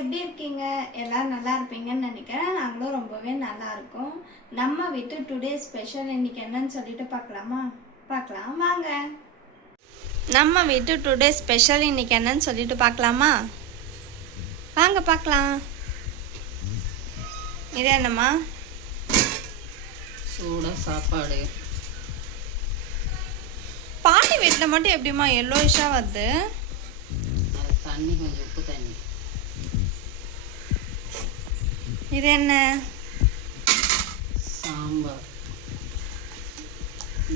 எப்படி இருக்கீங்க? எல்லாரும் நல்லா இருப்பீங்கன்னு நினைக்கிறேன். நாங்களும் ரொம்பவே நல்லா இருக்கோம். நம்ம வீட்டு டுடே ஸ்பெஷல் இன்னைக்கு என்னன்னு சொல்லிட்டு பார்க்கலாமா? பார்க்கலாம் வாங்க. நம்ம வீட்டு டுடே ஸ்பெஷல் இன்னைக்கு என்னன்னு சொல்லிட்டு பார்க்கலாமா? வாங்க பார்க்கலாம். இது என்னம்மா? சூடாக சாப்பாடு. பாட்டி வீட்டில் மட்டும் எப்படிம்மா எல்லோயிஷாக வருது? அது தண்ணி கொஞ்சம் உப்பு தண்ணி. இது என்ன? சாம்பார்,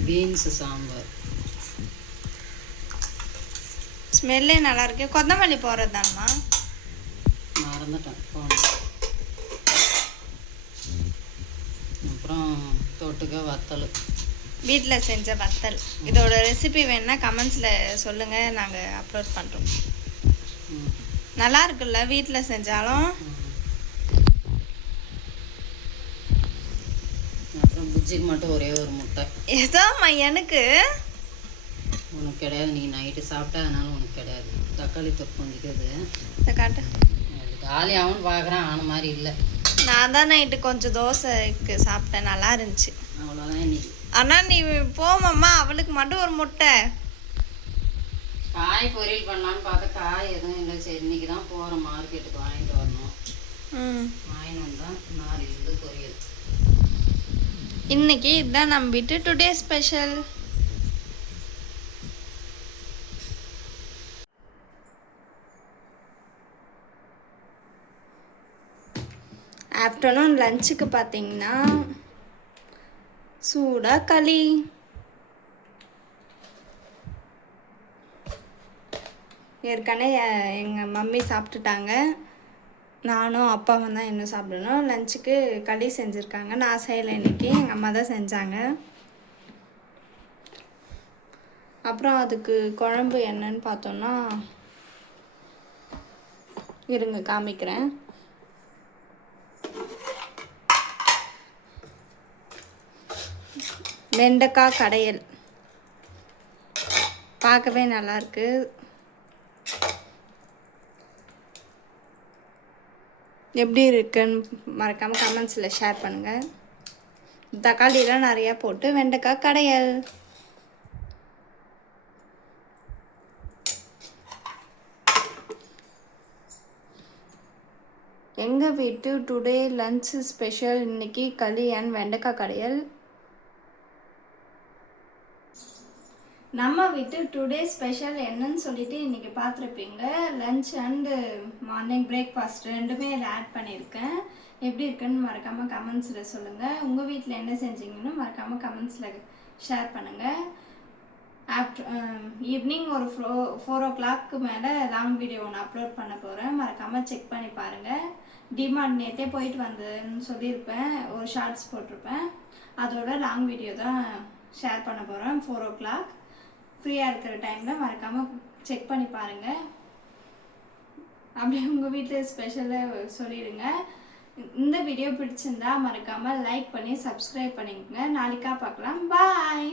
பீன்ஸு சாம்பார். ஸ்மெல்லே நல்லா இருக்கு. கொத்தமல்லி போடுறது தானம்மா? மறந்துட்டேன் போனேன். அப்புறம் தொட்டுக்க வத்தல், வீட்டில் செஞ்ச வத்தல். இதோட ரெசிபி வேணுன்னா கமெண்ட்ஸில் சொல்லுங்கள், நாங்கள் அப்லோட் பண்ணுறோம். நல்லா இருக்குல்ல வீட்டில் செஞ்சாலும்? அப்புறம் புஜ்ஜிக்கு மட்டும் ஒரே ஒரு முட்டை. ஏதோம்மா எனக்கு உனக்கு கிடையாது, நீ நைட்டு சாப்பிட்டா அதனால உனக்கு கிடையாது. தக்காளி தொக்கு கொஞ்சிக்கிறது இதை காட்டு. அது காலியாகவும் பார்க்குறேன், ஆன மாதிரி இல்லை. நான் தான் நைட்டு கொஞ்சம் தோசைக்கு சாப்பிட்டேன், நல்லா இருந்துச்சு. அவ்வளோதான் இன்னைக்கு. ஆனால் நீ போமாம்மா, அவளுக்கு மட்டும் ஒரு முட்டை. காய் பொரியல் பண்ணலான்னு பார்த்தா காய் எதுவும் இல்லை. சரி இன்னைக்கு தான் போகிறோம் மார்க்கெட்டுக்கு, வாங்கிட்டு வரணும். வாங்கிட்டு வந்தால் நாளைக்கு பொரியல். இன்னைக்கு இதுதான் நம்ம வீட்டு டுடே ஸ்பெஷல். ஆஃப்டர்நூன் லஞ்சுக்கு பார்த்தீங்கன்னா சூடாக களி. ஏற்கனவே எங்கள் மம்மி சாப்பிட்டுட்டாங்க. நானும் அப்பாவும் தான் இன்னும் சாப்பிடணும். லஞ்சுக்கு களி செஞ்சுருக்காங்க. நான் செய்யலை இன்னைக்கு, எங்கள் அம்மா தான் செஞ்சாங்க. அப்புறம் அதுக்கு குழம்பு என்னன்னு பார்த்தோன்னா, இருங்க காமிக்கிறேன். வெண்டைக்காய் கடையல். பார்க்கவே நல்லாயிருக்கு. எப்படி இருக்குன்னு மறக்காமல் கமெண்ட்ஸில் ஷேர் பண்ணுங்கள். தக்காளிலாம் நிறையா போட்டு வெண்டைக்காய் கடையல். எங்கள் வீட்டு டுடே லஞ்ச் ஸ்பெஷல் இன்னைக்கு களி அண்ட் வெண்டைக்காய் கடையல். நம்ம வீட்டு டுடே ஸ்பெஷல் என்னன்னு சொல்லிட்டு இன்றைக்கி பார்த்துருப்பீங்க. லஞ்ச் அண்டு மார்னிங் பிரேக்ஃபாஸ்ட் ரெண்டுமே இதில் ஆட் பண்ணியிருக்கேன். எப்படி இருக்குன்னு மறக்காமல் கமெண்ட்ஸில் சொல்லுங்கள். உங்கள் வீட்டில் என்ன செஞ்சீங்கன்னு மறக்காமல் கமெண்ட்ஸில் ஷேர் பண்ணுங்கள். ஈவினிங் ஒரு 4 o'clock மேலே லாங் வீடியோ ஒன்று அப்லோட் பண்ண போகிறேன். மறக்காமல் செக் பண்ணி பாருங்கள். டிமார்ட் நேற்றே போயிட்டு வந்ததுன்னு சொல்லியிருப்பேன், ஒரு ஷார்ட்ஸ் போட்டிருப்பேன். அதோட லாங் வீடியோ தான் ஷேர் பண்ண போகிறேன். 4 o'clock ஃப்ரீயாக இருக்கிற டைமில் மறக்காமல் செக் பண்ணி பாருங்கள். அப்படியே உங்கள் வீட்டில் ஸ்பெஷலாக சொல்லிடுங்க. இந்த வீடியோ பிடிச்சிருந்தா மறக்காமல் லைக் பண்ணி சப்ஸ்கிரைப் பண்ணிக்கோங்க. நாளைக்கா பார்க்கலாம். பாய்.